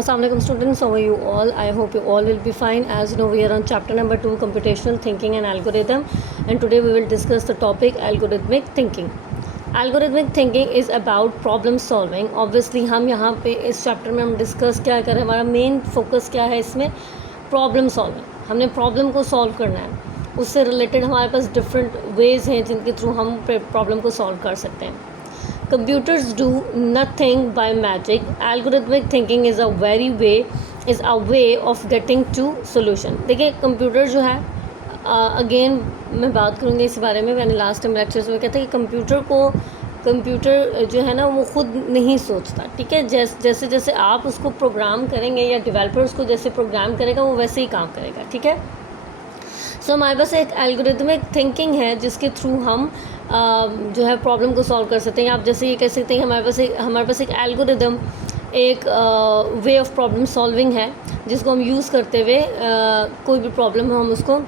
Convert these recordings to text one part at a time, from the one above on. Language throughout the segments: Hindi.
Assalamualaikum students, how are you all? I hope you all will be fine. As you know, we are on chapter number 2, computational thinking and algorithm, and today we will discuss the topic algorithmic thinking. Algorithmic thinking is about problem solving. Obviously हम यहाँ पे इस चैप्टर में हम डिस्कस क्या करें, हमारा मेन फोकस क्या है इसमें, प्रॉब्लम सॉल्विंग. हमने प्रॉब्लम को सॉल्व करना है, उससे रिलेटेड हमारे पास डिफरेंट वेज हैं जिनके थ्रू हम प्रॉब्लम को सॉल्व कर सकते हैं. Computers do nothing by magic. Algorithmic thinking is a way of getting to solution. देखिए कंप्यूटर जो है, अगेन मैं बात करूँगी इस बारे में. मैंने लास्ट टाइम लेक्चर्स में कहता है कि कंप्यूटर जो है ना वो खुद नहीं सोचता. ठीक है, जैसे जैसे आप उसको प्रोग्राम करेंगे या डेवलपर उसको जैसे प्रोग्राम करेगा वो वैसे ही काम करेगा. ठीक है, सो हमारे पास एक एल्गोरिथमिक थिंकिंग है जिसके थ्रू हम जो है प्रॉब्लम को सॉल्व कर सकते हैं. आप जैसे ये कह सकते हैं कि हमारे पास एक एल्गोरिदम, एक वे ऑफ प्रॉब्लम सॉल्विंग है जिसको हम यूज़ करते हुए कोई भी प्रॉब्लम हम उसको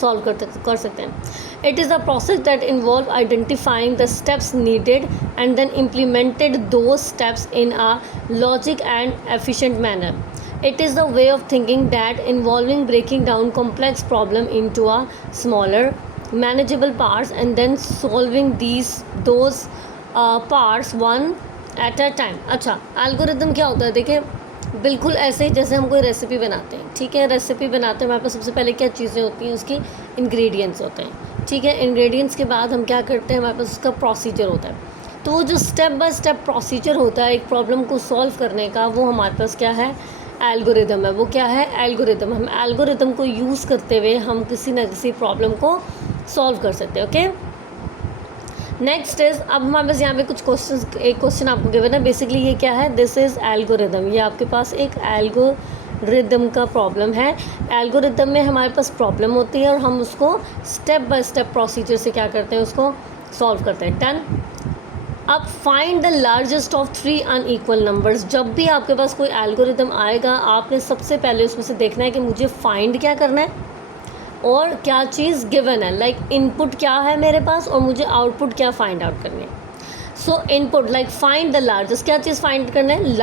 सॉल्व कर सकते हैं. It is a process that involve identifying the steps needed and then implemented those steps in a logic and efficient manner. It is the way of thinking that involving breaking down complex problem into a smaller, manageable parts and then solving those parts one at a time. अच्छा, एल्गोरिदम क्या होता है? देखिए बिल्कुल ऐसे जैसे हम कोई रेसिपी बनाते हैं. ठीक है, रेसिपी बनाते हैं, हमारे पास सबसे पहले क्या चीज़ें होती हैं, उसकी इंग्रेडिएंट्स होते हैं. ठीक है, इंग्रेडिएंट्स के बाद हम क्या करते हैं, हमारे पास उसका प्रोसीजर होता है. तो वो जो स्टेप बाय स्टेप प्रोसीजर होता है एक प्रॉब्लम को सॉल्व करने का, वो हमारे पास क्या है, एल्गोरिदम है. वो क्या है, एल्गोरिदम. हम एल्गोरिदम को यूज़ करते हुए हम किसी न किसी प्रॉब्लम को सॉल्व कर सकते हैं. ओके, नेक्स्ट इज, अब हमारे पास यहाँ पे एक क्वेश्चन आपको गिवन है. बेसिकली ये क्या है, दिस इज़ एल्गोरिदम. ये आपके पास एक एल्गोरिदम का प्रॉब्लम है. एल्गोरिदम में हमारे पास प्रॉब्लम होती है और हम उसको स्टेप बाय स्टेप प्रोसीजर से क्या करते हैं, उसको सॉल्व करते हैं. डन. अब find the largest of 3 unequal numbers. जब भी आपके पास कोई एल्गोरिदम आएगा आपने सबसे पहले उसमें से देखना है कि मुझे फाइंड क्या करना है और क्या चीज़ गिवन है. लाइक इनपुट क्या है मेरे पास और मुझे आउटपुट क्या फाइंड आउट करनी है. सो input like find the largest, क्या चीज़ फाइंड करना है,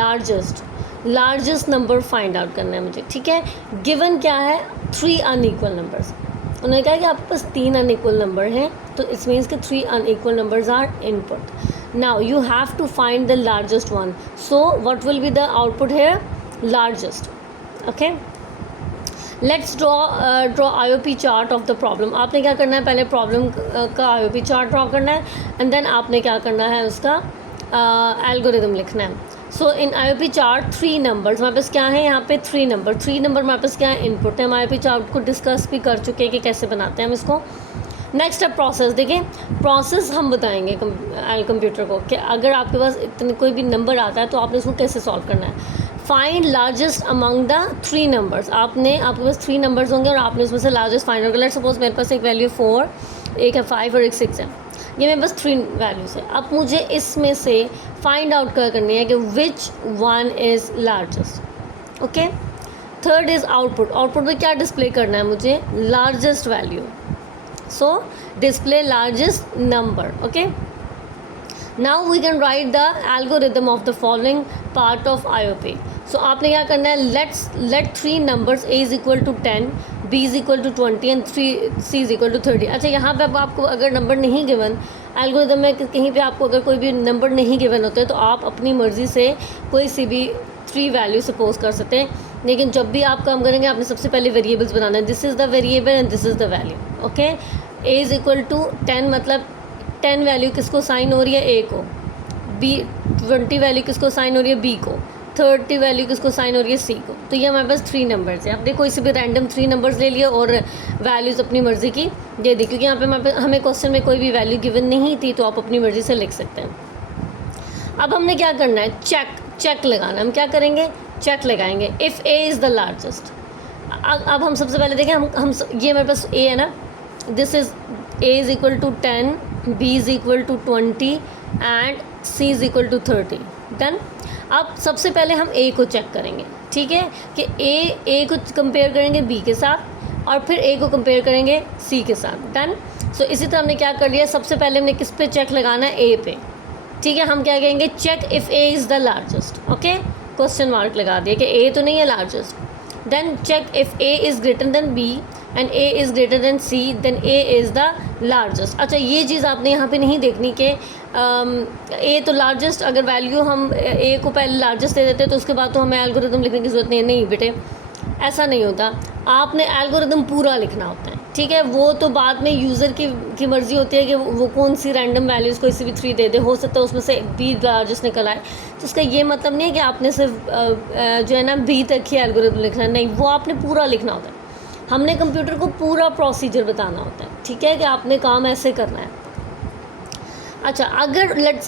लार्जेस्ट नंबर फाइंड आउट करना है मुझे. ठीक है, गिवन क्या है, 3 अनइक्वल नंबर्स. उन्होंने कहा कि आपके पास 3 अनइक्वल नंबर हैं, तो इट्स मीन्स कि 3 unequal numbers are input. Now you have to find the largest one. So what will be the output here? Largest. Okay. Let's draw IOP chart of the problem. आपने क्या करना है, पहले प्रॉब्लम का IOP चार्ट ड्रॉ करना है एंड देन आपने क्या करना है, उसका एल्गोरिदम लिखना है. सो इन IOP चार्ट 3 नंबर्स हमारे पास क्या है, यहाँ पे 3 नंबर हमारे पास क्या है, इनपुट है. हम IOP चार्ट को डिस्कस भी कर चुके हैं कि कैसे बनाते हैं हम इसको. नेक्स्ट है प्रोसेस. देखिए प्रोसेस हम बताएंगे कंप्यूटर को कि अगर आपके पास इतने कोई भी नंबर आता है तो आपने उसको कैसे सॉल्व करना है. Find largest among the 3 numbers. आपके पास 3 नंबर्स होंगे और आपने उसमें से largest find out. Let's suppose मेरे पास एक वैल्यू 4, एक है 5 और एक 6 है. ये मेरे पास 3 वैल्यूज़ है. अब मुझे इसमें से फाइंड आउट करनी है कि which one is largest. Okay. Third is output में क्या डिस्प्ले करना है मुझे, largest value. So display largest number. Okay, now we can write the algorithm of the following part of IOP. So आपने क्या करना है, let 3 numbers a is equal to 10, b is equal to 20 and c is equal to 30. अच्छा, यहाँ पे अब आपको अगर नंबर नहीं गिवन, एल्गोरिदम में कहीं पे आपको अगर कोई भी नंबर नहीं गिवन होते तो आप अपनी मर्ज़ी से कोई सी भी 3 वैल्यू सपोज कर सकते हैं. लेकिन जब भी आप काम करेंगे आपने सबसे पहले वेरिएबल्स बनाना है. This is the variable and this is the value. Okay, a is equal to 10 मतलब 10 वैल्यू किसको साइन हो रही है, a को. b 20 वैल्यू किसको साइन हो रही है, b को. 30 वैल्यू किसको साइन हो रही है, c को. तो ये हमारे पास 3 नंबर्स है. आपने कोई से भी रैंडम 3 नंबर्स ले लिए और वैल्यूज़ अपनी मर्ज़ी की दे दी, क्योंकि यहाँ पे हमें क्वेश्चन में कोई भी वैल्यू गिवन नहीं थी तो आप अपनी मर्ज़ी से लिख सकते हैं. अब हमने क्या करना है, चेक लगाना. हम क्या करेंगे, चेक लगाएंगे. If a is the largest. अब हम सबसे पहले देखें, हम ये हमारे पास a है ना, दिस is a is equal to 10, b is equal to 20 and c is equal to 30. Done. अब सबसे पहले हम a को चेक करेंगे. ठीक है, कि a को कंपेयर करेंगे b के साथ और फिर a को कंपेयर करेंगे c के साथ. डन. सो इसी तरह हमने क्या कर लिया, सबसे पहले हमने किस पे चेक लगाना है, a पे. ठीक है, हम क्या कहेंगे, check if a is the largest. Okay, question mark लगा दिया कि ए तो नहीं है largest. Then check if A is greater than B and A is greater than C, then A is the largest. अच्छा, ये चीज़ आपने यहाँ पे नहीं देखनी कि ए तो लार्जेस्ट, अगर वैल्यू हम ए को पहले लार्जेस्ट दे देते तो उसके बाद तो हमें एल्गोरिदम लिखने की ज़रूरत नहीं है। नहीं बेटे, ऐसा नहीं होता। आपने एल्गोरिदम पूरा लिखना होता है, ठीक है। वो तो बाद में यूज़र की मर्ज़ी होती है कि वो कौन सी रैंडम वैल्यूज़ कोई सी भी 3 दे दे, हो सकता है उसमें से बी लार्जेस्ट निकल आए। तो उसका ये मतलब नहीं है कि आपने सिर्फ जो है ना बी तक ही एल्गोरिदम लिखना है, नहीं, वो आपने पूरा लिखना होता है। हमने कंप्यूटर को पूरा प्रोसीजर बताना होता है, ठीक है, कि आपने काम ऐसे करना है। अच्छा, अगर लेट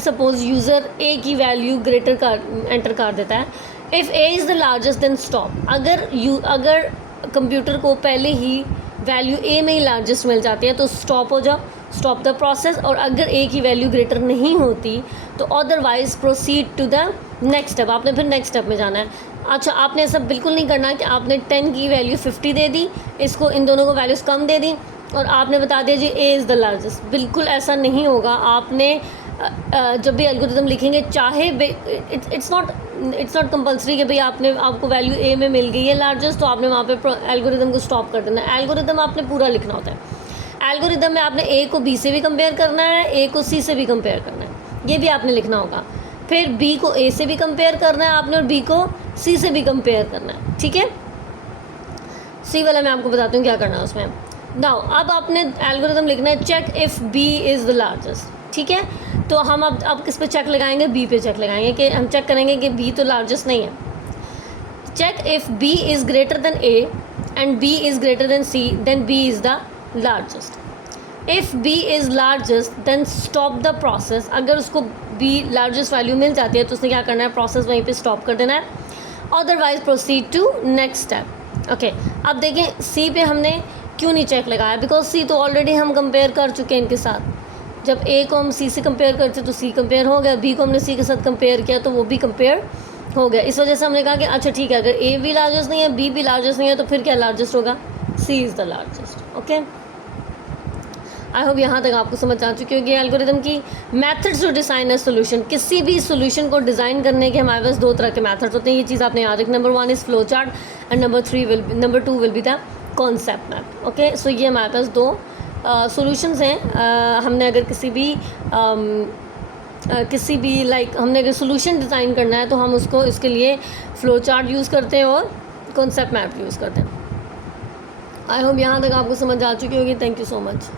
सपोज यूज़र ए की वैल्यू एंटर कर देता है, if A is the largest then stop. अगर कंप्यूटर को पहले ही वैल्यू ए में ही लार्जेस्ट मिल जाती है तो स्टॉप हो जाओ, स्टॉप द प्रोसेस। और अगर ए की वैल्यू ग्रेटर नहीं होती तो otherwise proceed to the next step. आपने फिर नेक्स्ट स्टेप में जाना है। अच्छा, आपने ऐसा बिल्कुल नहीं करना कि आपने 10 की वैल्यू 50 दे दी, इसको इन दोनों को वैल्यूज़ कम दे दी और आपने बता दिया जी ए इज़ द लार्जेस्ट। बिल्कुल ऐसा नहीं होगा। आपने जब भी एल्गोरिदम लिखेंगे, चाहे इट्स नॉट कंपलसरी कि भाई आपको वैल्यू ए में मिल गई है लार्जेस्ट तो आपने वहाँ पे एल्गोरिदम को स्टॉप कर देना है। एल्गोरिदम आपने पूरा लिखना होता है। एल्गोरिदम में आपने ए को बी से भी कंपेयर करना है, ए को सी से भी कंपेयर करना है, ये भी आपने लिखना होगा। फिर बी को ए से भी कंपेयर करना है आपने और बी को सी से भी कंपेयर करना है, ठीक है। सी वाला मैं आपको बताती हूँ क्या करना है उसमें। नाउ अब आपने एल्गोरिदम लिखना है check if B is the largest, ठीक है। तो हम अब किस पे चेक लगाएंगे? बी पे चेक लगाएंगे कि हम चेक करेंगे कि बी तो लार्जेस्ट नहीं है। Check if B is greater than A and B is greater than C, then B is the largest. If B is largest then stop the process. अगर उसको बी लार्जेस्ट वैल्यू मिल जाती है तो उसने क्या करना है? प्रोसेस वहीं पे स्टॉप कर देना है। Otherwise proceed to next step. Okay, अब देखें सी पे हमने क्यों नहीं चेक लगाया? बिकॉज सी तो ऑलरेडी हम कंपेयर कर चुके हैं इनके साथ। जब ए को हम सी से कंपेयर करते तो सी कंपेयर हो गया, बी को हमने सी के साथ कंपेयर किया तो वो भी कंपेयर हो गया। इस वजह से हमने कहा कि अच्छा ठीक है, अगर ए भी लार्जेस्ट नहीं है, बी भी लार्जेस्ट नहीं है, तो फिर क्या लार्जेस्ट होगा? C is the largest. Okay, I hope यहाँ तक आपको समझ आ चुकी होगी एल्गोरिदम की methods to design a solution. किसी भी सोल्यूशन को डिज़ाइन करने के हमारे पास 2 तरह के मेथड्स होते हैं, ये चीज़ आपने याद रखी। Number 1 is flow chart and number 2 will be the concept map. Okay, so ये हमारे पास 2 सॉल्यूशंस हैं। हमने अगर किसी भी हमने अगर सोल्यूशन डिज़ाइन करना है तो हम उसको इसके लिए फ़्लो चार्ट यूज़ करते हैं और कॉन्सेप्ट मैप यूज़ करते हैं। आई होप यहाँ तक आपको समझ आ चुकी होगी। Thank you so much.